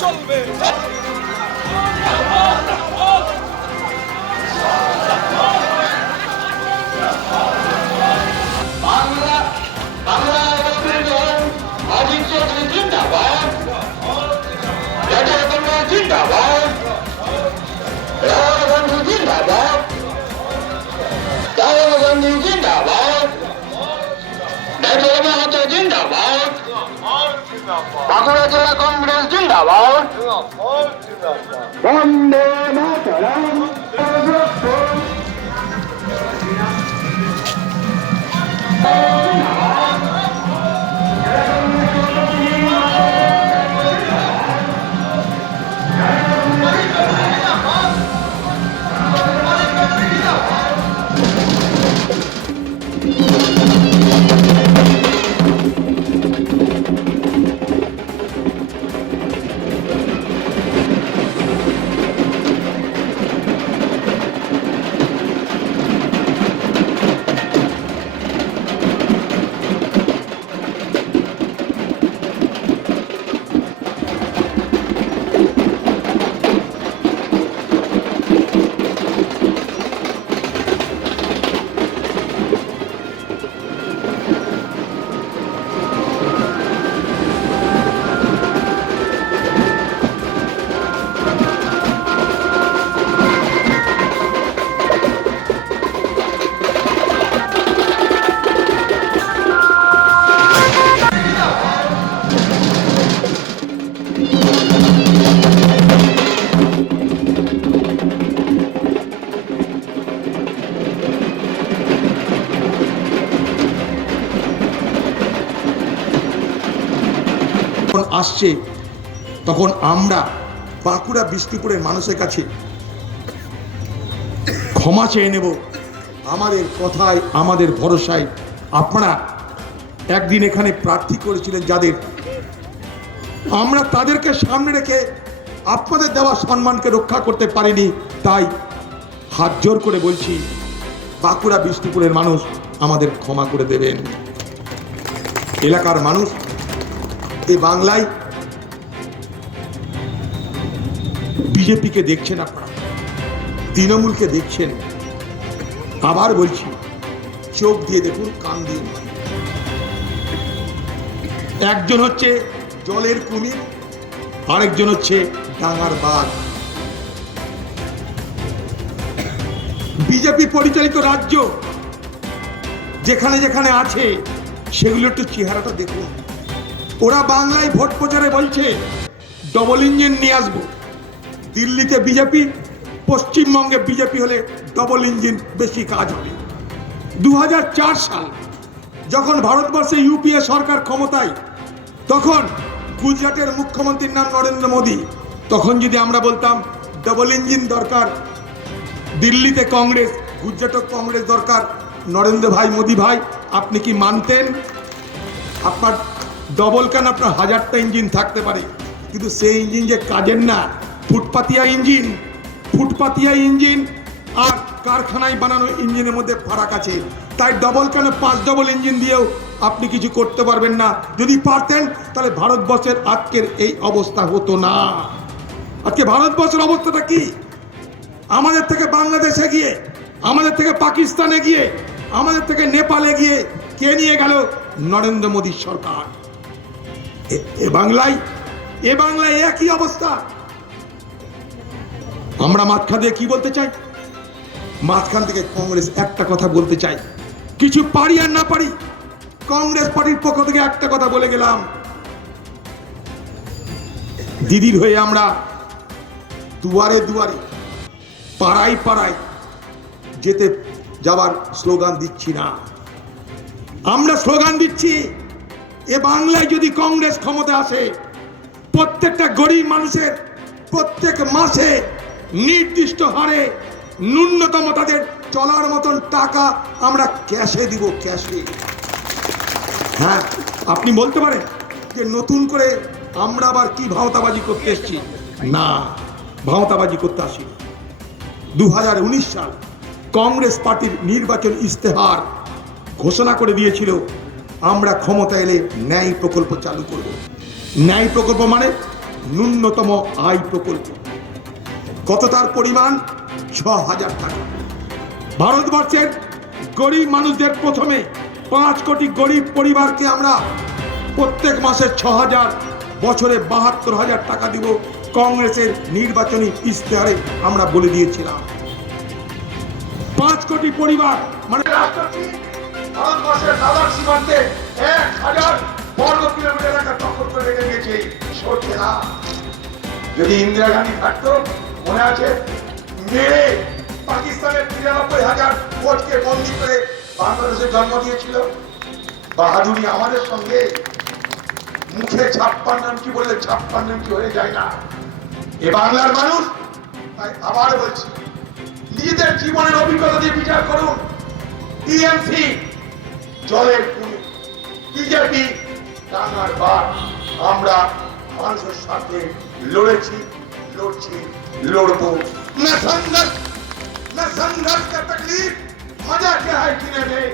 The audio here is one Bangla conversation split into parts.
চলবে। রাহুল জিন্দাবাদ মাহাতো জিন্দাবাদ। বাঁকুড়া জেলা কংগ্রেস জিন্দাবাদ। বন্দে মাতরম। আসছে, তখন আমরা বাঁকুড়া বিষ্ণুপুরের মানুষের কাছে ক্ষমা চেয়ে নেব। আমাদের কথায়, আমাদের ভরসায় আপনারা একদিন এখানে প্রার্থী করেছিলেন যাদের। আমরা তাদেরকে সামনে রেখে আপনাদের দেওয়া সম্মানকে রক্ষা করতে পারিনি, তাই হাত জোর করে বলছি, বাঁকুড়া বিষ্ণুপুরের মানুষ আমাদের ক্ষমা করে দেবেন। এলাকার মানুষ এই বাংলায় বিজেপিকে দেখছেন আপনারা, তৃণমূলকে দেখছেন। আবার বলছি, চোখ দিয়ে দেখুন, কান দিয়ে নয়। একজন হচ্ছে জলের কুমির, আরেকজন হচ্ছে ডাঙার বাঘ। বিজেপি পরিচালিত রাজ্য যেখানে যেখানে আছে, সেগুলো একটু চেহারাটা দেখুন। ওরা বাংলায় ভোট প্রচারে বলছে ডবল ইঞ্জিন নিয়ে আসব। দিল্লিতে বিজেপি, পশ্চিমবঙ্গে বিজেপি হলে ডবল ইঞ্জিন বেশি কাজ হবে। দু হাজার চার সাল, যখন ভারতবর্ষে ইউপিএ সরকার ক্ষমতায়, তখন গুজরাটের মুখ্যমন্ত্রীর নাম নরেন্দ্র মোদী। তখন যদি আমরা বলতাম ডবল ইঞ্জিন দরকার, দিল্লিতে কংগ্রেস, গুজরাটও কংগ্রেস দরকার, নরেন্দ্র ভাই, মোদী ভাই, আপনি কি মানতেন? আপনার ডবল ক্যান আপনার হাজারটা ইঞ্জিন থাকতে পারে। কিন্তু সেই ইঞ্জিন যে কাজের না, ফুটপাতিয়া ইঞ্জিন ফুটপাতিয়া ইঞ্জিন আর কারখানায় বানানো ইঞ্জিনের মধ্যে ফারাক আছে। তাই ডবল কেন পাঁচ ডবল ইঞ্জিন দিয়েও আপনি কিছু করতে পারবেন না। যদি পারতেন, তাহলে ভারতবর্ষের আজকের এই অবস্থা হতো না। আজকে ভারতবর্ষের অবস্থাটা কি? আমাদের থেকে বাংলাদেশে গিয়ে, আমাদের থেকে পাকিস্তানে গিয়ে, আমাদের থেকে নেপালে গিয়ে কে নিয়ে গেল? নরেন্দ্র মোদীর সরকার। এ- বাংলায়, এ বাংলায় একই অবস্থা। আমরা মাঝখান দিয়ে কি বলতে চাই? মাঝখান থেকে কংগ্রেস একটা কথা বলতে চাই। কিছু পারি আর না পারি, কংগ্রেস পার্টির পক্ষ থেকে একটা কথা বলে গেলাম। দিদির হয়ে আমরা দুয়ারে দুয়ারে, পাড়ায় পাড়ায় যেতে যাবার স্লোগান দিচ্ছি না। আমরা স্লোগান দিচ্ছি এ বাংলায় যদি কংগ্রেস ক্ষমতা আসে, প্রত্যেকটা গরিব মানুষের প্রত্যেক মাসে নির্দিষ্ট হারে ন্যূনতম তাদের চলার মতন টাকা আমরা ক্যাশে দিব, ক্যাশে হ্যাঁ আপনি বলতে পারেন যে নতুন করে আমরা আবার কি ভাওতাবাজি করতে এসেছি? না, ভাওতাবাজি করতে আসি দু হাজার উনিশ সাল কংগ্রেস পার্টির নির্বাচন ইস্তেহার ঘোষণা করে দিয়েছিল আমরা ক্ষমতা এলে ন্যায় প্রকল্প চালু করব। ন্যায় প্রকল্প মানে ন্যূনতম আয় প্রকল্প। কত তার পরিমাণ? ছ হাজার টাকা। ভারতবর্ষের গরিব মানুষদের প্রথমে পাঁচ কোটি গরিব পরিবারকে আমরা প্রত্যেক মাসে ছ হাজার বছরে বাহাত্তর হাজার টাকা দিব কংগ্রেসের নির্বাচনী ইশতেহারে আমরা বলে দিয়েছিলাম। পাঁচ কোটি পরিবার মানে ভারতবর্ষের নানান সীমান্তে এক হাজার বর্গ কিলোমিটার এলাকা দখল করে রেখে সরছে না যদি ইন্দিরা গান্ধী থাকতো, মনে আছে? মেরে পাকিস্তানের তিরানব্বই হাজার কোচকে বন্দি করে বাংলাদেশে জন্ম দিয়েছিল। বাহাদুরি আমাদের সঙ্গে। মুখে ছাপ্পান্ন ইঞ্চি বললে ছাপ্পান্ন ইঞ্চি হয়ে যায় না। এ বাংলার মানুষ, তাই আবার বলছি, নিজেদের জীবনের অভিজ্ঞতা দিয়ে বিচার করুন। টিএমসি জলের বিজেপি টাঙ্গার বার আমরা মানুষের সাথে লড়েছি লড়ছি লড়বো না সংঘর্ষ न संघर्ष का तकलीफ मजा क्या है जीने में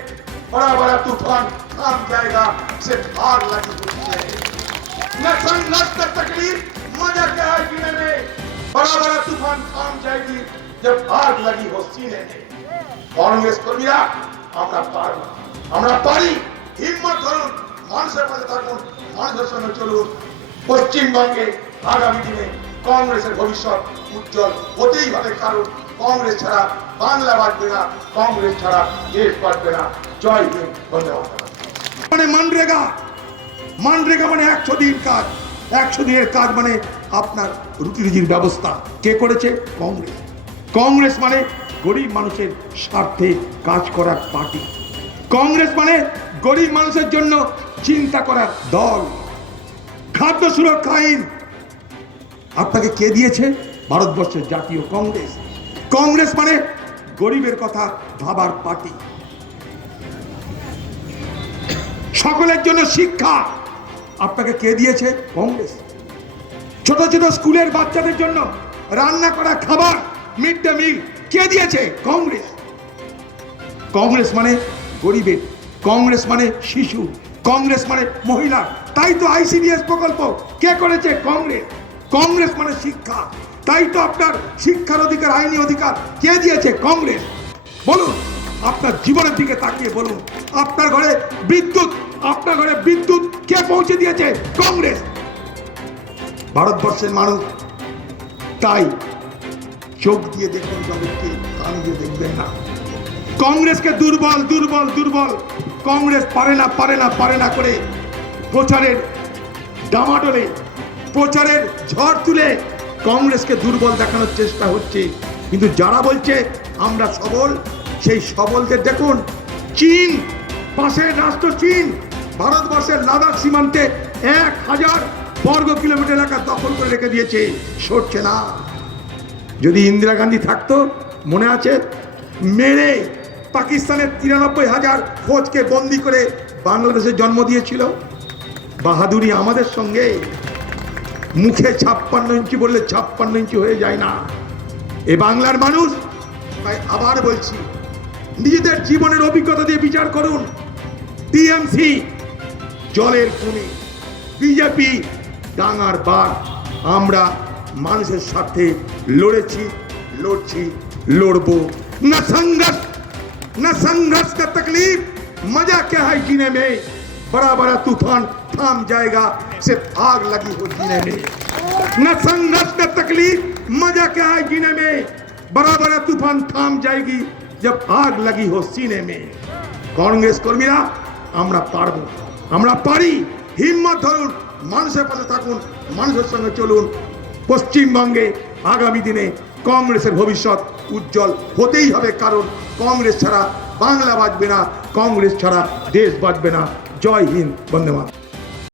बड़ा बड़ा तूफान थाम जाएगा सिर्फ आग लगी होती है न संघर्ष का तकलीफ मजा क्या है जीने में बड़ा बड़ा तूफान थाम जाएगी जब आग लगी हो सीने में কংগ্রেস কর্মীরা আমরা পারব আমরা পারি, হিম্মত ধরুন, মানুষের পাশে থাকুন, মানুষের সঙ্গে চলুন। পশ্চিমবঙ্গে আগামী দিনে কংগ্রেসের ভবিষ্যৎ উজ্জ্বল হতেই হবে, কারণ কংগ্রেস ছাড়া বাংলা বাঁচবে না, কংগ্রেস ছাড়া দেশ বাঁচবে না। জয় হিন্দ ধন্যবাদ মানে মানরেগা মানরেগা মানে একশো দিন কাজ। একশো দিনের কাজ মানে আপনার রুটি রুজির ব্যবস্থা। কে করেছে? কংগ্রেস। কংগ্রেস মানে গরিব মানুষের স্বার্থে কাজ করার পার্টি। কংগ্রেস মানে গরিব মানুষের জন্য চিন্তা করার দল। খাদ্য সুরক্ষা আইন। আপনাকে কে দিয়েছে? ভারতবর্ষের জাতীয় কংগ্রেস। কংগ্রেস মানে গরিবের কথা ভাবার পার্টি। সকলের জন্য শিক্ষা। আপনাকে কে দিয়েছে? কংগ্রেস। ছোট ছোট স্কুলের বাচ্চাদের জন্য রান্না করা খাবার, মিড ডে মিল, কে দিয়েছে? কংগ্রেস। কংগ্রেস মানে গরিবের কংগ্রেস মানে শিশু, কংগ্রেস মানে মহিলা। তাই তো আইসিডিএস প্রকল্প। কে করেছে? কংগ্রেস। কংগ্রেস মানে শিক্ষা। তাই তো আপনার শিক্ষার অধিকার, আইনি অধিকার কে দিয়েছে? কংগ্রেস। বলুন, আপনার জীবনের দিকে তাকিয়ে বলুন। আপনার ঘরে বিদ্যুৎ, আপনার ঘরে বিদ্যুৎ কে পৌঁছে দিয়েছে? কংগ্রেস। ভারতবর্ষের মানুষ। তাই চোখ দিয়ে দেখবেন, জগৎকে কান দিয়ে দেখবেন না। কংগ্রেসকে দুর্বল দুর্বল দুর্বল। কংগ্রেস পারে না পারে না পারে না করে প্রচারের ডামাডোলে, প্রচারের ঝড় তুলে কংগ্রেসকে দুর্বল দেখানোর চেষ্টা হচ্ছে। কিন্তু যারা বলছে আমরা সবল, সেই সবলদের দেখুন, চীন, পাশের রাষ্ট্র চীন, ভারতবর্ষের লাদাখ সীমান্তে এক হাজার বর্গ কিলোমিটার এলাকা দখল করে রেখে দিয়েছে, সরছে না। যদি ইন্দিরা গান্ধী থাকতো, মনে আছে, মেরে পাকিস্তানের তিরানব্বই হাজার ফৌজকে বন্দি করে বাংলাদেশে জন্ম দিয়েছিল। বাহাদুরি আমাদের সঙ্গে। মুখে ছাপ্পান্ন ইঞ্চি বললে ছাপ্পান্ন ইঞ্চি হয়ে যায় না। এ বাংলার মানুষ, তাই আবার বলছি, নিজেদের জীবনের অভিজ্ঞতা দিয়ে বিচার করুন। টিএমসি, জলের কুমি বিজেপি, ডাঙার বার আমরা মানুষের সাথে লড়েছি, লড়ছি, লড়বো। না সংঘর্ষ न संघर्ष का तकलीफ मजा क्या है जीने में बड़ा बड़ा तूफान थाम जाएगा सिर्फ आग लगी हो जीने में न संघर्ष का तकलीफ मजा क्या है जीने में बड़ा बड़ा तूफान थाम जाएगी जब आग लगी हो सीने में কংগ্রেস কর্মীরা আমরা পারবো আমরা পারি হিম্মত ধরুন মানুষের পাশে থাকুন মানুষের সঙ্গে চলুন পশ্চিমবঙ্গে আগামী দিনে কংগ্রেসের ভবিষ্যৎ উজ্জ্বল হতেই হবে, কারণ কংগ্রেস ছাড়া বাংলা বাঁচবে না, কংগ্রেস ছাড়া দেশ বাঁচবে না জয় হিন্দ, বন্দে মাতরম।